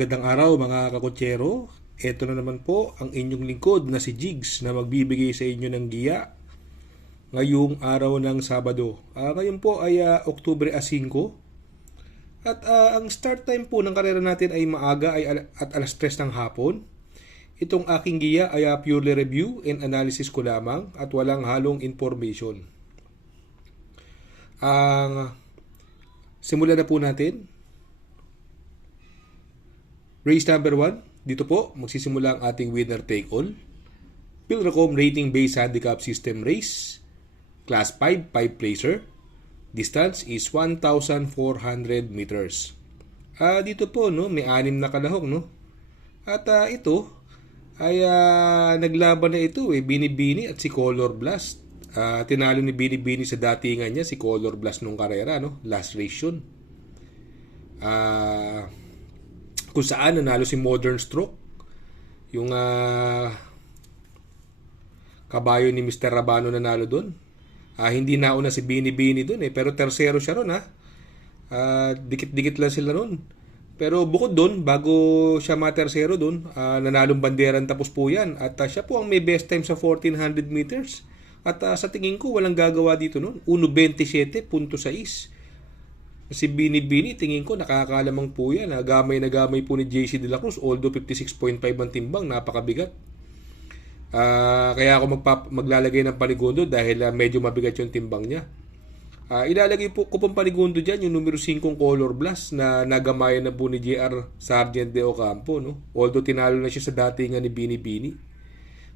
Magandang araw mga kakotsero. Ito na naman po ang inyong lingkod na si Jigs na magbibigay sa inyo ng giya ngayong araw ng Sabado. Ngayon po ay Oktubre 5 at ang start time po ng karera natin ay maaga at alas 3 ng hapon. Itong aking giya ay purely review and analysis ko lamang at walang halong information. Simulan na po natin. Race number 1, dito po magsisimula ang ating winner take all. Pilracom rating based handicap system race. Class 5, 5 placer. Distance is 1,400 meters. Dito po may 6 na kalahok At ito ay naglaban na ito Binibini at si Color Blast. Tinalo ni Binibini sa datingan niya si Color Blast nung karera last race yun. Kung saan nanalo si Modern Stroke, yung kabayo ni Mr. Rabano nanalo doon. Hindi nauna si Binibini doon pero tersero siya ron dikit-dikit lang sila ron. Pero bukod doon, bago siya matersero doon, nanalong banderan tapos po yan. At siya po ang may best time sa 1400 meters. At sa tingin ko, walang gagawa dito noon. 1.27.6. Si Binibini, tingin ko nakakalamang po yan. Gamay na gamay po ni JC De La Cruz, although 56.5 ang timbang, napakabigat. Kaya ako maglalagay ng panigundo dahil medyo mabigat yung timbang niya. Ilalagay po ko pong panigundo dyan yung numero 5 Color Blast na nagamayan na po ni JR Sargent de Ocampo. Although tinalo na siya sa datingan ni Binibini.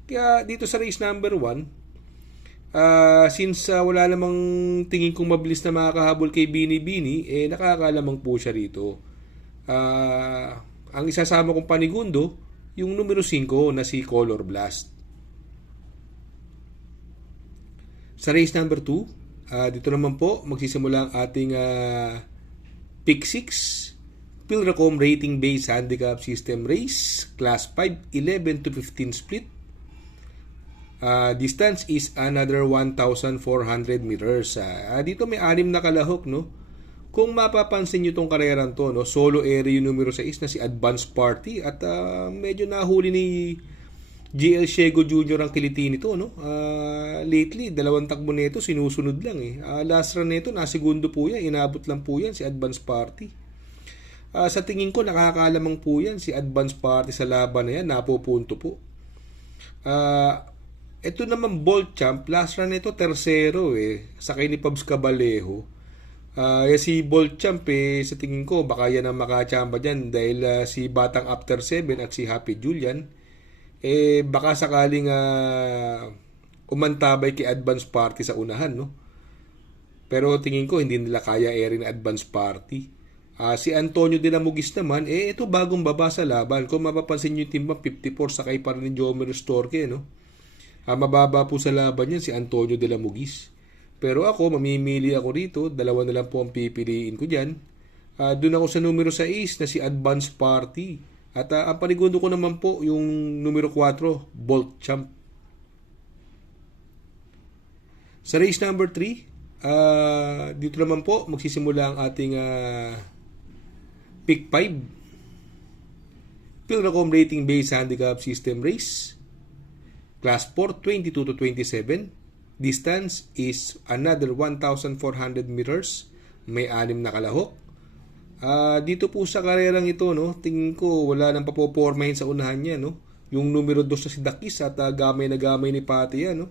Kaya dito sa race number 1, since wala namang tingin kong mabilis na makakahabol kay Binibini, nakakalamang po siya rito. Ang isasama kong panigundo, yung numero 5 na si Color Blast. Sa race number 2, dito naman po magsisimula ang ating pick 6, Pilracom rating based handicap system race, class 5, 11 to 15 split. Distance is another 1,400 meters. Dito may 6 na kalahok Kung mapapansin nyo tong karerang to solo area yung numero 6 na si Advance Party at medyo nahuli ni GL Shego Jr. ang kiliti nito lately 2 takbo nito sinusunod lang last run nito nasigundo po yan, inabot lang po yan si Advance Party. Sa tingin ko nakakalamang po yan si Advance Party sa laban na yan, napupunto po. Ito naman Bolt Champ, last run nito tersero sakay ni Pabs Cabalejo. Si Bolt Champ sa tingin ko baka yan ang makachamba dyan dahil si Batang After 7 at si Happy Julian baka sakaling umantabay kay Advance Party sa unahan pero tingin ko hindi nila kaya rin Advance Party. Si Antonio de la Mugis naman ito bagong baba sa laban. Kung mapapansin nyo yung timbang 54 sakay pa rin ni Jomer Storke mababa po sa laban yan si Antonio de la Mugis. Pero ako, mamimili ako rito. 2 na lang po ang pipiliin ko dyan. Doon ako sa numero 6 na si Advance Party. At ang panigundo ko naman po yung numero 4, Bolt Champ. Sa race number 3, dito naman po magsisimula ang ating pick 5. Pilracom rating based handicap system race. Class 4, 22 to 27. Distance is another 1,400 meters. May 6 na kalahok. Dito po sa karerang ito, tingin ko wala nang papopormahin sa unahan niya. Yung numero 2 na si Dakis at gamay na gamay ni Pati yan.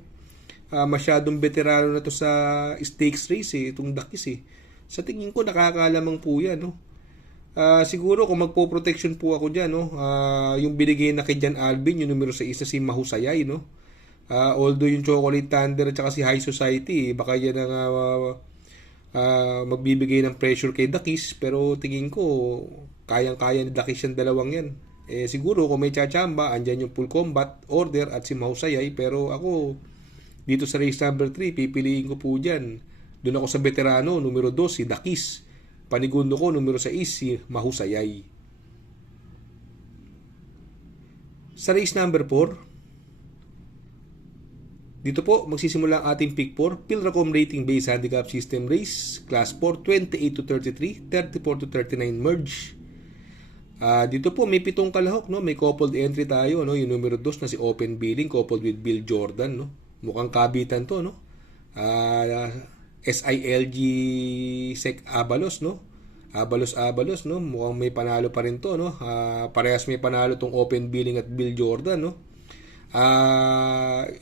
Masyadong veterano na to sa stakes race itong Dakis Sa tingin ko nakakalamang po yan. Siguro kung magpo-protection po ako dyan, yung binigay na kay Jan Alvin, yung numero 6 na si Mahusayay, although yung Chocolate Thunder at saka si High Society, baka yan ang magbibigay ng pressure kay Dakis, pero tingin ko kayang-kaya ni Dakis yung dalawang yan. Siguro kung may chachamba, andyan yung Full Combat Order at si Mahusayay, pero ako dito sa race number 3, pipiliin ko po dyan. Doon ako sa veterano, numero 2, si Dakis. Panigundo ko, numero 6, si Mahusayay. Sa race number 4, dito po magsisimula ang ating pick 4, Pilracom rating based handicap system race, class 4, 28 to 33, 34 to 39 merge. Dito po may 7 kalahok, no? May coupled entry tayo, no? Yung numero 2 na si Open Billing coupled with Bill Jordan, no? Mukhang kabitan to, no? Ah, SILG Sec Abalos, no? Abalos, no? Mukhang may panalo pa rin to, no? Parehas may panalo tong Open Billing at Bill Jordan, no?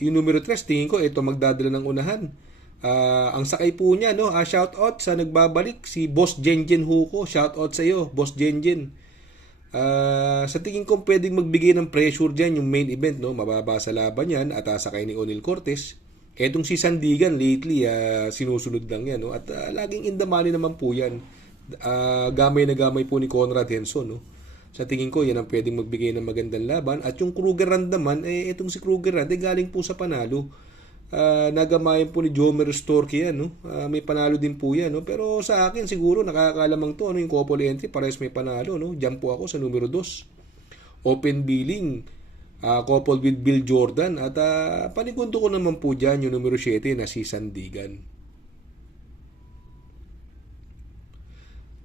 Yung numero 3, tingin ko ito magdadala ng unahan. Ang sakay po niya, no? Shout out sa nagbabalik si Boss Jenjen Huko. Shout out sa iyo, Boss Jenjen. Sa tingin ko pwedeng magbigay ng pressure diyan yung main event, no? Mababa sa laban yan at sakay ni Onil Cortez. Etong si Sandigan lately sinusunod lang yan, no? At laging in the money naman po yan. Gamay na gamay po ni Conrad Henson, no? Sa tingin ko yan ang pwedeng magbigay ng magandang laban. At yung Kruger Rand naman, etong si Kruger Rand galing po sa panalo. Nagamayan po ni Jomer Storky yan, no? May panalo din po yan, no? Pero sa akin siguro nakakalamang to, ano, yung couple entry parehas may panalo, no? Diyan po ako sa numero 2, Open Billing coupled with Bill Jordan. At panigundo ko naman po dyan yung numero 7 na si Sandigan.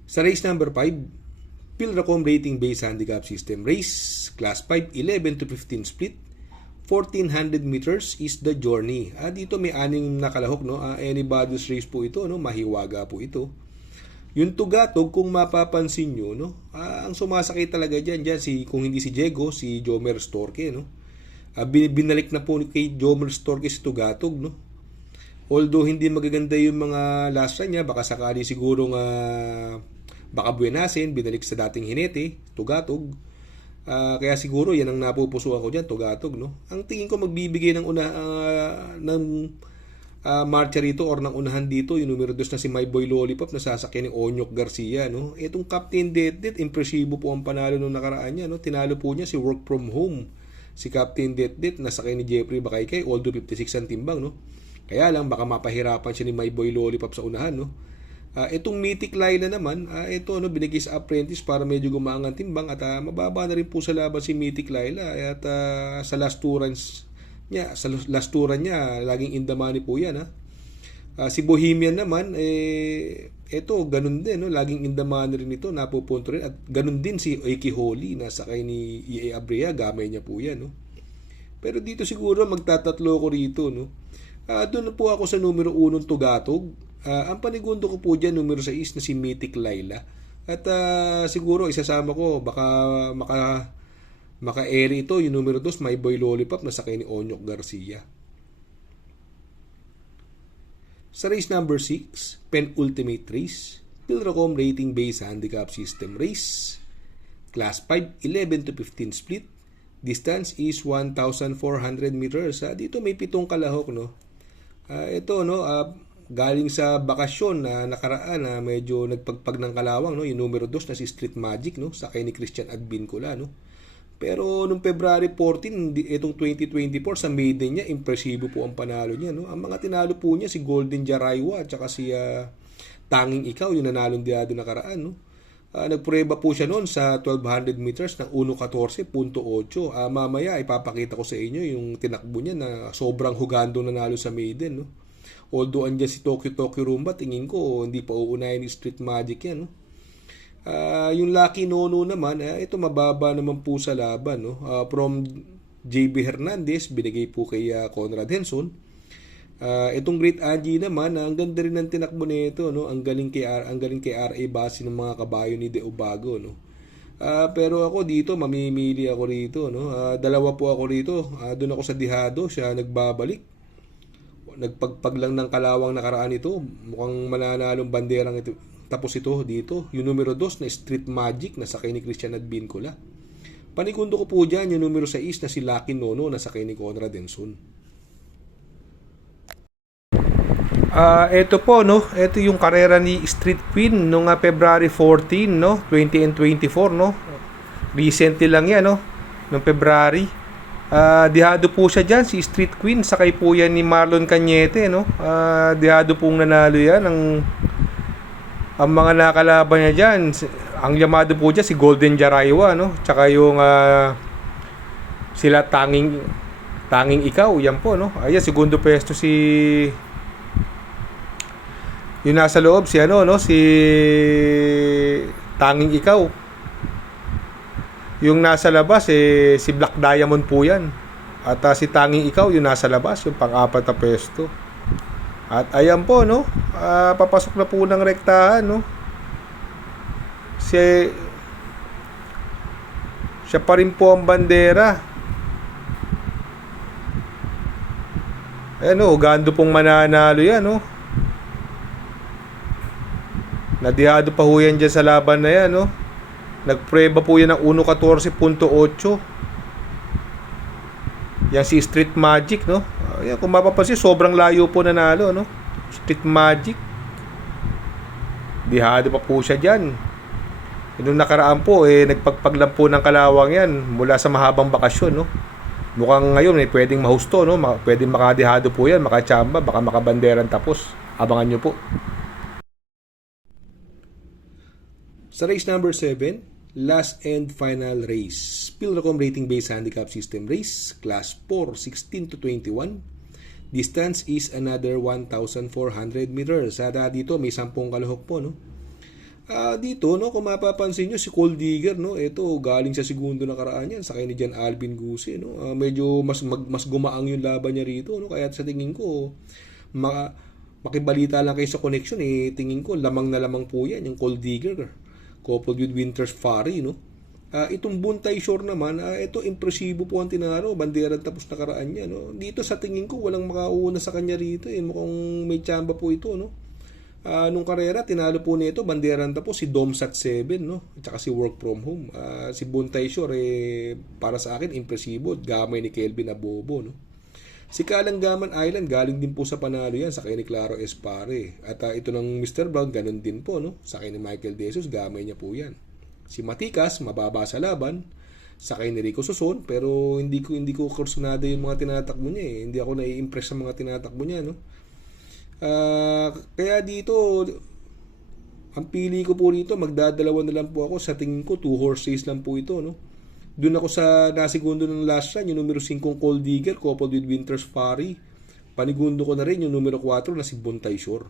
Sa race number 5, Pilracom Rating Based Handicap System Race Class 5, 11 to 15 split, 1400 meters is the journey. Dito may 6 na kalahok, no? Anybody's race po ito, no? Mahiwaga po ito. Yung tugatog, kung mapapansin nyo, no? Ang sumasakay talaga dyan, kung hindi si Diego, si Jomer Storke, no? Binalik na po kay Jomer Storke si tugatog, no? Although hindi magaganda yung mga last run niya, baka sakali siguro baka buenasin, binalik sa dating hinete, tugatog. Kaya siguro yan ang napupusuan ko dyan, tugatog, no? Ang tingin ko magbibigay ng marcha rito or ng unahan dito yung numero 2 na si My Boy Lollipop na sasakyan ni Onyok Garcia, no? Itong Captain Dedet, impresibo po ang panalo nung nakaraan niya, no? Tinalo po niya si Work From Home, si Captain Dedet na sakay ni Jeffrey Bakaykay, although 56 ang timbang, no? Kaya lang baka mapahirapan siya ni My Boy Lollipop sa unahan, no? Itong Mythic Laila naman, ito, no, binigay sa apprentice para medyo gumaang ang timbang at mababa na rin po sa laban si Mythic Laila at sa last two runs niya, laging in the money po yan, ha. Si Bohemian naman, ito, ganun din, no, laging in the money rin ito, napupunto rin, at ganun din si Eki Holy na sakay ni EA Abrea, gamay niya po yan, no. Pero dito siguro magtatatlo ko rito, no. Doon po ako sa numero 1 tugatog. Ang panigundo ko po dyan, numero 6 na si Mythic Laila. At siguro isasama ko, baka maka-eri ito, yung numero 2, My Boy Lollipop na sakay ni Onyok Garcia. Sa race number 6, penultimate race, Pilracom Rating Based Handicap System Race, Class 5, 11 to 15 split, distance is 1,400 meters. Dito may 7 kalahok, no? Ito, no, galing sa bakasyon na nakaraan na medyo nagpagpag ng kalawang, no, yung numero 2 na si Street Magic, no, sakay ni Christian Advincula, no. Pero nung February 14, itong 2024 sa maiden niya, impresibo po ang panalo niya, no. Ang mga tinalo po niya si Golden Jaraywa at saka si Tanging Ikaw, yung nanalong diado nakaraan, no. Nagprueba po siya noon sa 1200 meters ng 1:14.8. Mamaya ipapakita ko sa inyo yung tinakbo niya na sobrang hugandong nanalo sa maiden, no. Although andyan si Tokyo Rumba, tingin ko hindi pa uunahin ni Street Magic yan, no. Yung Lucky Nono naman, ito mababa naman po sa laban, no. From JB Hernandez, binigay po kay Conrad Henson. Itong Great Angie naman, ang ganda rin ng tinakbo nito, no. Ang galing kay RA base ng mga kabayo ni De Ubago, no. Pero ako dito, mamimili ako rito, no. Dalawa po ako rito. Doon ako sa Dihado, siya nagbabalik. Nagpagpag lang ng kalawang nakaraan ito. Mukhang mananalong banderang ito. Tapos ito dito, yung numero 2 na Street Magic na sakay ni Christian Advincula. Panigundo ko po dyan yung numero 6 na si Lucky Nono na sakay ni Conrad Henson. Ito po, no, ito yung karera ni Street Queen noong February 14, no, 20 and 24, no. Recently lang yan, no, noong February. Dihado po siya dyan, si Street Queen, sakay po yan ni Marlon Cañete, no. Dihado pong nanalo yan. Ang mga nakalaban niya dyan, ang yamado po dyan si Golden Jaraywa, no, tsaka yung sila Tanging Ikaw, yan po, no. Ayan, segundo pwesto si yung nasa loob, si si Tanging Ikaw. Yung nasa labas, si Black Diamond po yan. At si Tanging Ikaw, yung nasa labas, yung pang-apat na pwesto. At ayan po, no? Papasok na po ng rektahan, no? Si, siya pa rin po ang bandera. Ayan, no? Gando pong mananalo yan, no? Nadihado pa ho yan dyan sa laban na yan, no? Nagpreba po yan ng 1.14.8. Yan si Street Magic, no? Yan, kung mapapansin, sobrang layo po nanalo, no? Street Magic. Dihado pa po siya dyan. Nung nakaraan po, nagpagpaglam po ng kalawang yan mula sa mahabang bakasyon, no? Mukhang ngayon, pwedeng mahusto, no? Pwedeng makadihado po yan, makachamba, baka makabanderan tapos. Abangan nyo po. Sa race number 7, last and final race. Pilracom rating based handicap system race, class 4, 16 to 21. Distance is another 1,400 meters. At dito may 10 kalahok po, no? Dito, no, kung mapapansin nyo, si Cold Digger, no, ito galing sa segundo na karaan yan, sakay ni Jan Alvin Guse, no. Medyo mas gumaang yung laban niya rito, no. Kaya sa tingin ko, makibalita lang kayo sa connection, tingin ko lamang na lamang po yan yung Cold Digger, coupled with Winter's Fury, no. Itong Buntay Shore naman, ito impresibo po ang tinaro, bandera tapos nakaraan niya, no. Dito sa tingin ko walang makauna sa kanya rito, mukhang may tsamba po ito, no. Nung karera, tinalo po nito, banderan tapos si Domsat 7, no? At saka si Work From Home. Si Buntay Shore, para sa akin, impresibo. Gamay ni Kelvin Abobo, no? Si Kalangaman Island, galing din po sa panalo yan, sakay ni Claro Espare. At ito ng Mr. Brown, ganun din po, no? Sakay ni Michael Desus, gamay niya po yan. Si Matikas, mababa sa laban, sakay ni Rico Suson, pero hindi ko kursunado yung mga tinatakbo niya, Hindi ako nai-impress sa mga tinatakbo niya, no? Kaya dito ang pili ko po rito, magdadalawa na lang po ako. Sa tingin ko 2 horse race lang po ito, no. Doon ako sa nasigundo ng last run, yung numero 5 Cold Digger coupled with Winter's Fury. Panigundo ko na rin yung numero 4 na si Buntay Shore.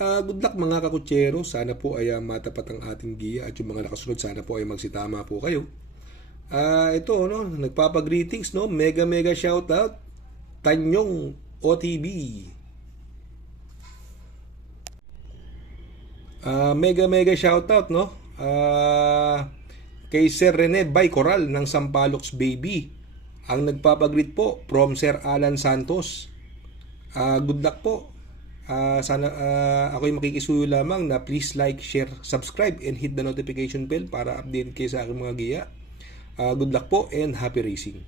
Good luck mga kakutsero. Sana po ay matapat ang ating giya, at yung mga nakasunod sana po ay magsitama po kayo. Ito, no, nagpapagreetings, no. Mega shoutout Tanyong OTB. Mega shoutout, no? Kay Sir Rene Bay Coral ng Sampalocs Baby. Ang nagpapagreet po from Sir Alan Santos. Good luck po. Sana ako'y makikisuyo lamang na please like, share, subscribe and hit the notification bell para update kayo sa aking mga giya. Good luck po and happy racing.